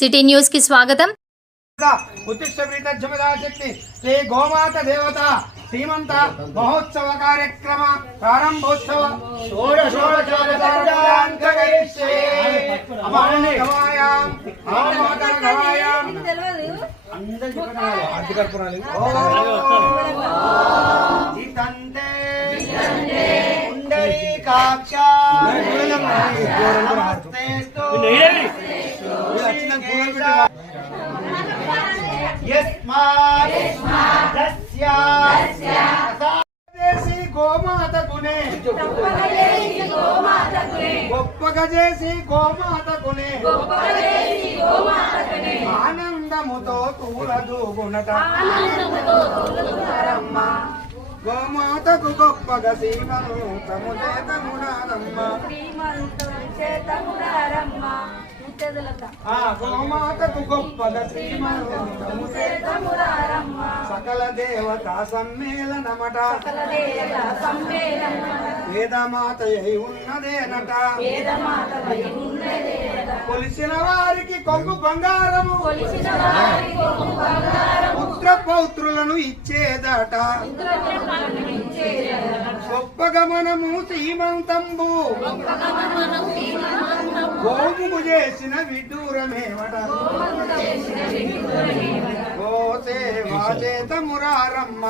City న్యూస్కి స్వాగతం ఉత్తిష్టప్రీతజ్జమదాశక్తి శ్రీ గోమాత దేవత శ్రీమంత మహోత్సవ కార్యక్రమ ప్రారంభోత్సవ షోడశోడశోడశాంతగైష్యే. గోమాత గునే గొప్పగా చేసి గోమాత గునే ఆనందముతో కూరదు గుణట గోమాతకు గొప్పగా సీమను తము చేతమునాదమ్మ సకల దేవత సమ్మేళనమట. వేదమాత ఉన్నదేనట. కొలిసిన వారికి కొంగు బంగారము. పుత్ర పౌత్రులను ఇచ్చేదట. గొప్పగా మనము శ్రీమంతంబు. గోముగు చేసిన విదూరమేమట ఓ సేవా చేత మురారమ్మ.